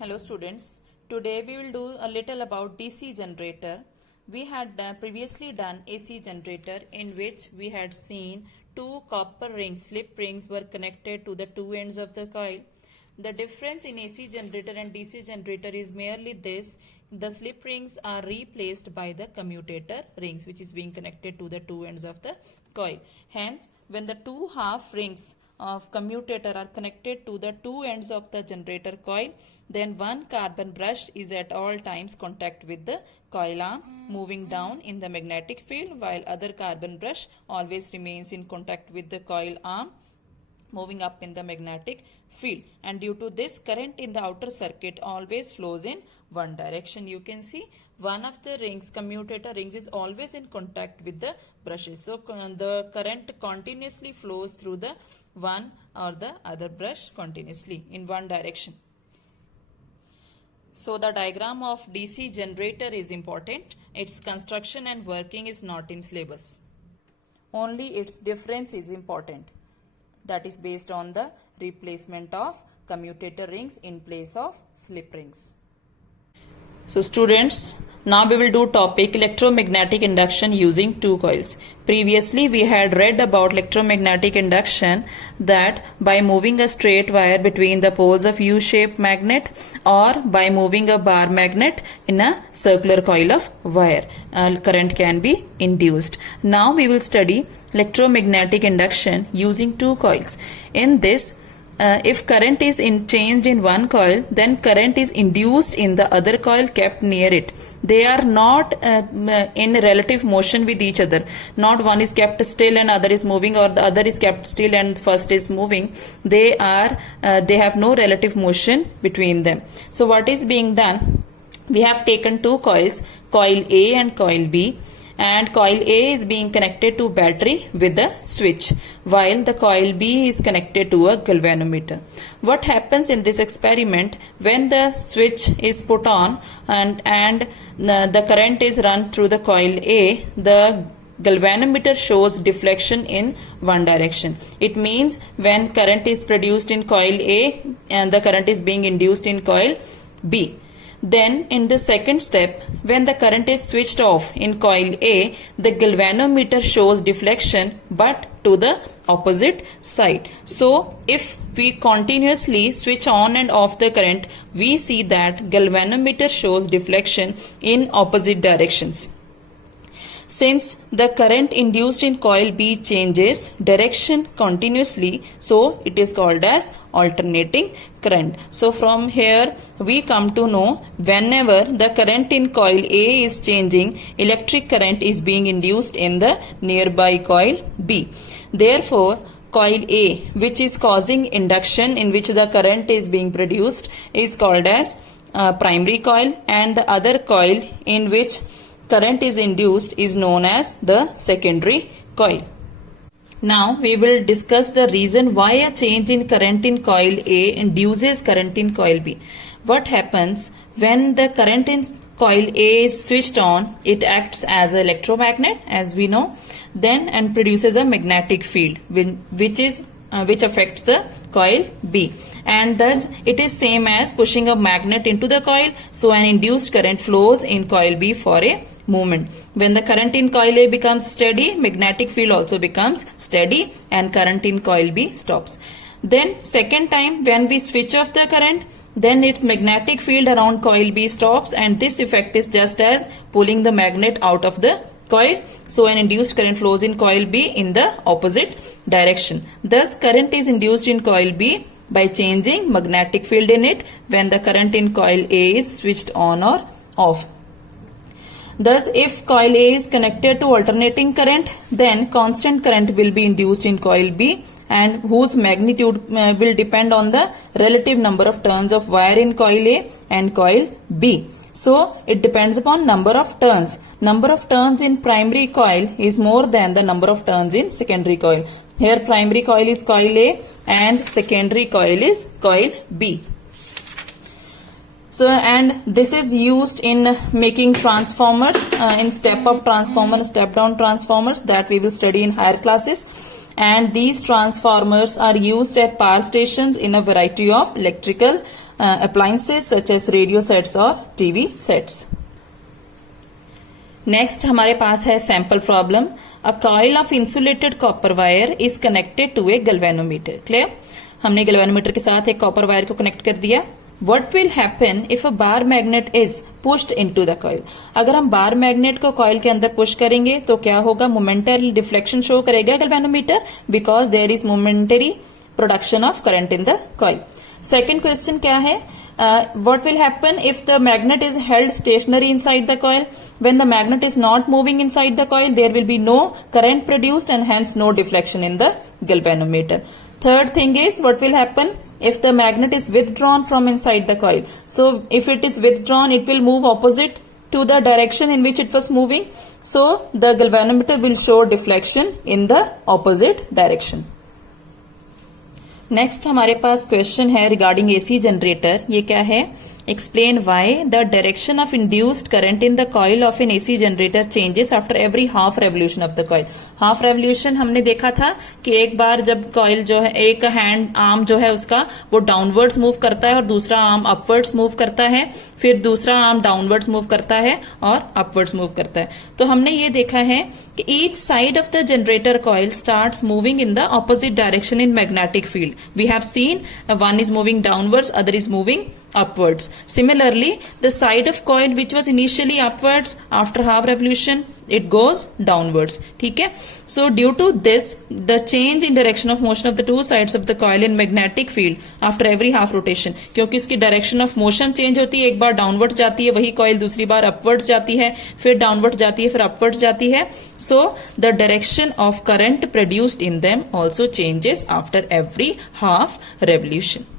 Hello students, today we will do a little about DC generator. We had previously done AC generator in which we had seen two copper rings, slip rings were connected to the two ends of the coil. The difference in AC generator and DC generator is merely this: the slip rings are replaced by the commutator rings which is being connected to the two ends of the coil. Hence, when the two half rings of commutator are connected to the two ends of the generator coil, then one carbon brush is at all times contact with the coil arm moving down in the magnetic field, while other carbon brush always remains in contact with the coil arm moving up in the magnetic field, and due to this, current in the outer circuit always flows in one direction. You can see one of the rings, commutator rings, is always in contact with the brushes, so the current continuously flows through the one or the other brush continuously in one direction. So the diagram of DC generator is important. Its construction and working is not in syllabus. Only its difference is important. That is based on the replacement of commutator rings in place of slip rings. So students, now we will do topic electromagnetic induction using two coils. Previously we had read about electromagnetic induction, that by moving a straight wire between the poles of U-shaped magnet or by moving a bar magnet in a circular coil of wire, current can be induced. Now we will study electromagnetic induction using two coils. In this, if current is changed in one coil, then current is induced in the other coil kept near it. They are not in relative motion with each other. Not one is kept still and other is moving, or the other is kept still and first is moving. They have no relative motion between them. So what is being done? We have taken two coils, coil A and coil B. And coil A is being connected to battery with a switch, while the coil B is connected to a galvanometer. What happens in this experiment, when the switch is put on and the current is run through the coil A, the galvanometer shows deflection in one direction. It means when current is produced in coil A and the current is being induced in coil B. Then in the second step, when the current is switched off in coil A, the galvanometer shows deflection but to the opposite side. So if we continuously switch on and off the current, we see that galvanometer shows deflection in opposite directions. Since the current induced in coil B changes direction continuously, so it is called as alternating current. So from here we come to know, whenever the current in coil A is changing, electric current is being induced in the nearby coil B. Therefore, coil A, which is causing induction in which the current is being produced, is called as primary coil, and the other coil in which current is induced is known as the secondary coil. Now we will discuss the reason why a change in current in coil A induces current in coil B. What happens when the current in coil A is switched on? It acts as an electromagnet, as we know, then and produces a magnetic field which affects the coil B, and thus it is same as pushing a magnet into the coil, so an induced current flows in coil B for a moment. When the current in coil A becomes steady, magnetic field also becomes steady and current in coil B stops. Then second time, when we switch off the current, then its magnetic field around coil B stops, and this effect is just as pulling the magnet out of the coil, so an induced current flows in coil B in the opposite direction. Thus current is induced in coil B by changing magnetic field in it when the current in coil A is switched on or off. Thus, if coil A is connected to alternating current, then constant current will be induced in coil B, and whose magnitude will depend on the relative number of turns of wire in coil A and coil B. So it depends upon number of turns. Number of turns in primary coil is more than the number of turns in secondary coil. Here primary coil is coil A and secondary coil is coil B. So, and this is used in making transformers, in step-up transformer, step-down transformers, that we will study in higher classes. And these transformers are used at power stations in a variety of electrical appliances such as radio sets or TV sets. Next हमारे पास है sample problem. A coil of insulated copper wire is connected to a galvanometer. Clear? हमने galvanometer के साथ एक copper wire को connect कर दिया. What will happen if a bar magnet is pushed into the coil? अगर हम bar magnet को coil के अंदर push करेंगे तो क्या होगा? Momentary deflection show करेगा galvanometer because there is momentary production of current in the coil. Second question क्या है? What will happen if the magnet is held stationary inside the coil? When the magnet is not moving inside the coil, there will be no current produced and hence no deflection in the galvanometer. Third thing is, what will happen if the magnet is withdrawn from inside the coil? So if it is withdrawn, it will move opposite to the direction in which it was moving. So the galvanometer will show deflection in the opposite direction. Next हमारे पास question है regarding AC generator. ये क्या है? Explain why the direction of induced current in the coil of N AC generator changes after every half revolution of the coil. Half revolution हमने देखा था कि एक बार जब कॉइल जो है, एक हैंड आर्म जो है उसका वो डाउनवर्ड्स मूव करता है और दूसरा आर्म अपवर्ड्स मूव करता है, फिर दूसरा आर्म डाउनवर्ड्स मूव करता है और अपवर्ड्स मूव करता है. तो हमने ये देखा है कि each side of the generator coil starts moving in the opposite direction in magnetic field. We have seen one is moving downwards, other is moving upwards. Similarly, the side of coil which was initially upwards, after half revolution it goes downwards. ठीक है? So due to this, the change in direction of motion of the two sides of the coil in magnetic field after every half rotation, क्योंकि इसकी direction of motion change होती है, एक बार downwards जाती है वही coil, दूसरी बार upwards जाती है, फिर downwards जाती है, फिर upwards जाती है. So the direction of current produced in them also changes after every half revolution.